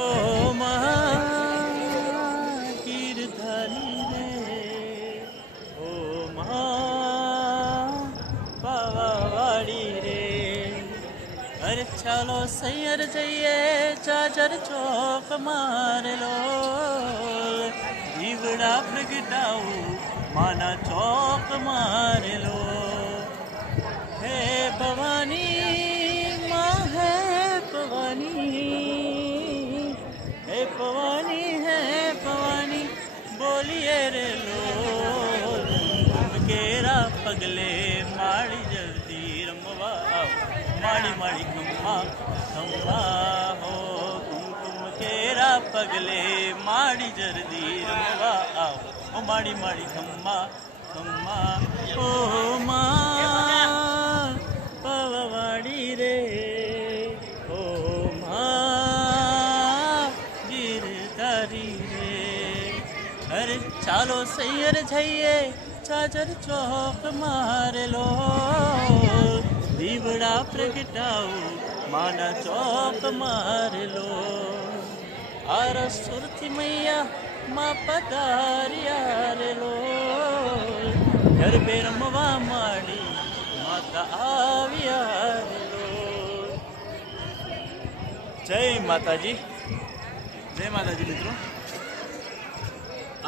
ઓ મા ગીરધારી રે, ઓ મા પાવાવાડી રે, અરે ચાલો સૈયર જઈએ ચાચર ચોક મારેલો, દીવડા પ્રગટાવું માના ચોક મારેલો. હે ભવાની માં હે ભવાની, હે ભવાની હે ભવાની બોલીએ રે લોલ. કેરા પગલે માળી જલ્દી રમવા આવ, માળી માળી ખમ્મા ખમ્મા હો. કુમકુમ કેરા પગલે માળી જલ્દી રમવા આવ, ઓ માળી માળી ખમ્મા ખમ્મા. ઓ મા પાવાવાડી રે, ઓ મા ગીરધારી રે, અરે ચાલો સૈયર જઈએ ચાચર ચોક મારેલો, દીવડા પ્રગટાવું માના ચોક મારેલો. આર સુરતી મૈયા માં પધાર્યા રેલો, ગરબે રમવા માંડી માતા આવ્યા રેલો. જય માતાજી, જય માતાજી મિત્રો.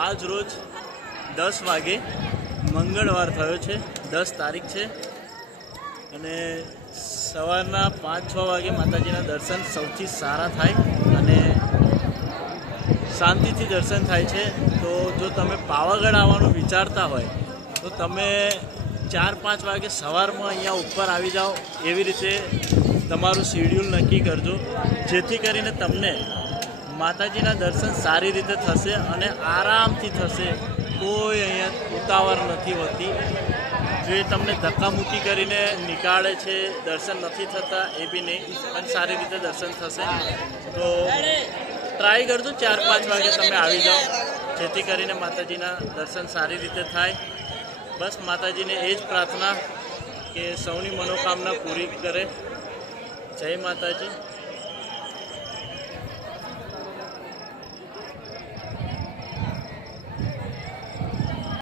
આજ રોજ 10 વાગે મંગળવાર થયો છે, 10 તારીખ છે, અને સવારના 5-6 વાગે માતાજીના દર્શન સૌથી સારા થાય અને શાંતિથી દર્શન થાય છે. તો જો તમે પાવાગઢ આવવાનું વિચારતા હોય તો તમે 4-5 વાગે સવારમાં અહીંયા ઉપર આવી જાઓ, એવી રીતે તમારું શેડ્યુલ નક્કી કરજો, જેથી કરીને તમને માતાજીના દર્શન સારી રીતે થશે અને આરામથી થશે. કોઈ અહીંયા ઉતાવળ નથી હોતી. જે તમને ધક્કામુક્કી કરીને નીકાળે છે, દર્શન નથી થતા, એ બી નહીં, પણ સારી રીતે દર્શન થશે. તો ટ્રાય કરજો 4-5 વાગે તમે આવી જાઓ, જેથી કરીને માતાજીના દર્શન સારી રીતે થાય. બસ માતાજીને એ જ પ્રાર્થના કે સૌની મનોકામના પૂરી કરે. જય માતાજી.